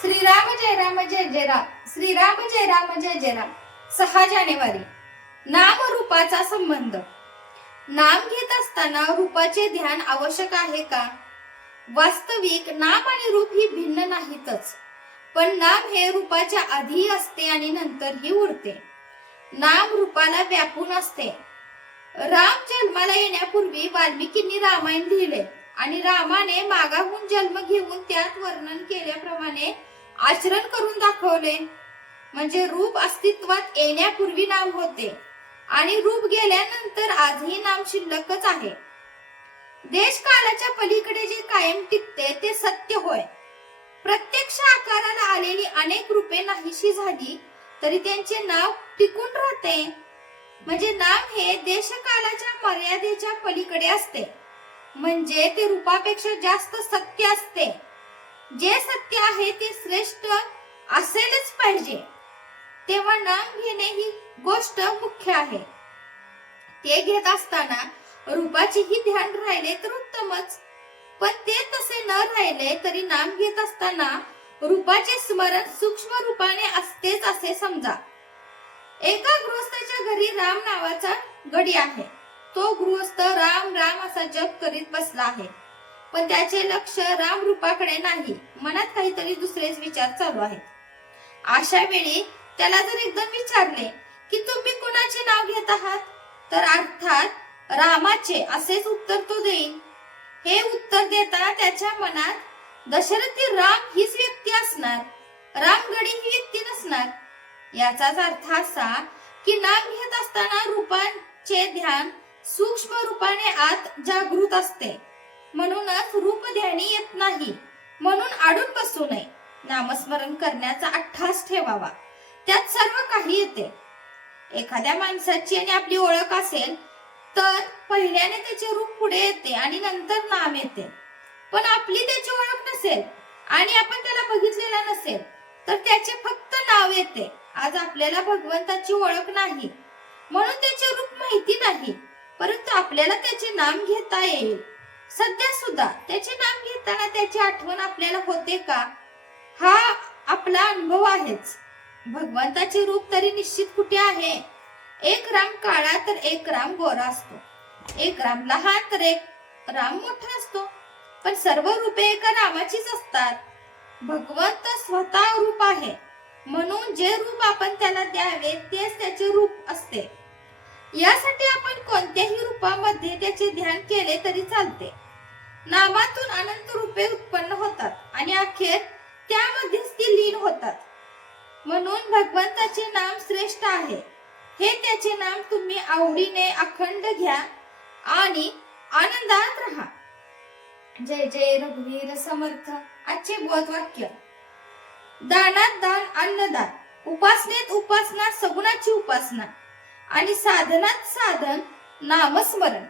श्रीराम जय राम जय जय राम. श्रीराम जय राम जय जय राम. 6 जानेवारी. नाम रूपाचा संबंध. नाम घेत असताना रूपाचे ध्यान आवश्यक आहे का? वास्तविक नाम आणि रूप ही भिन्न नाहीतच, पण नाम हे रूपाच्या आधी असते आणि नंतरही उरते. नाम रूपाला व्यापून असते. राम जन्माला येण्यापूर्वी वाल्मिकींनी रामायण लिहिले आणि रामाने मागाहून जन्म घेऊन त्यात वर्णन केल्याप्रमाणे आचरण करून दाखवले. म्हणजे रूप अस्तित्वात येण्यापूर्वी नाम होते आणि रूप गेल्यानंतर आजही नाम शिल्लकच आहे. देश कालाच्या पलीकडे जे कायम टिकते ते सत्य होय. प्रत्यक्ष आकाराला आलेली अनेक रूपे नाहीशी झाली तरी त्यांचे नाव टिकून राहते. म्हणजे नाम हे देशकालाच्या मर्यादेच्या पलीकडे असते, म्हणजे ते रूपापेक्षा जास्त सत्य असते. जे सत्य आहे ते श्रेष्ठ असेलच पाहिजे, तेव्हा नाम घेणे ही गोष्ट मुख्य आहे. ते घेत असताना रूपाचेही ध्यान राहिले तर उत्तमच, पण ते तसे न राहिले तरी नाम घेत असताना रूपाचे स्मरण सूक्ष्म रूपाने असतेच असे समजा. एका गृहस्थाच्या घरी राम नावाचा गडी आहे. तो गृहस्थ राम राम असा जप करीत बसला आहे, पण त्याचे लक्ष राम रूपाकडे नाही, मनात काहीतरी दुसरेच विचार चालू आहेत. अशा वेळी त्याला जर एकदम विचारले की तुम्ही कुणाचे नाव घेत आहात, तर अर्थात रामाचे असेच उत्तर तो देईल. हे उत्तर देता त्याच्या मनात दशरथी राम हीच व्यक्ती असणार, रामगडी ही व्यक्ती नसणार. याचाच अर्थ असा की नाम घेत असताना रूपांचे ध्यान सूक्ष्म रूपाने आत जागृत असते. म्हणूनच रूप ध्यानी येत नाही म्हणून अडून बसू नये. नामस्मरण करण्याचा अट्टास ठेवावा, त्यात सर्व काही येते. एखाद्या माणसाची आणि आपली ओळख असेल तर पहिल्याने त्याचे रूप पुढे येते आणि नंतर नाम येते. पण आपली त्याची ओळख नसेल आणि आपण त्याला बघितलेला नसेल तर त्याचे फक्त नाव येते. आज आपल्याला भगवंताची ओळख नाही म्हणून त्याचे रूप माहिती नाही, परंतु आपल्याला त्याचे नाम घेता येईल. सध्या सुद्धा त्याचे नाम घेताना त्याची आठवण आपल्याला होते का, हा आपला अनुभव आहेच. भगवंताचे रूप तरी निश्चित कुठे आहे? एक राम काळा तर एक राम गोरा असतो, एक राम लहान तर एक राम मोठा असतो, पण सर्व रूपे एका रामाचीच असतात. भगवंत स्वतः रूप आहे, म्हणून जे रूप आपण त्याला द्यावे तेच त्याचे रूप असते. यासाठी आपण कोणत्याही रूपामध्ये त्याचे ध्यान केले तरी चालते. नामातून अनंत रूपे उत्पन्न होतात आणि अखेर त्यामध्येच ती लीन होतात. म्हणून भगवंताचे नाम श्रेष्ठ आहे. हे त्याचे नाम तुम्ही आवडीने अखंड घ्या आणि आनंदात राहा. जय जय रघुवीर समर्थ. आजचे बोधवाक्य. दानात दान अन्नदान, उपासनेत उपासना, सगुणाची उपासना आणि साधनात साधन नामस्मरण.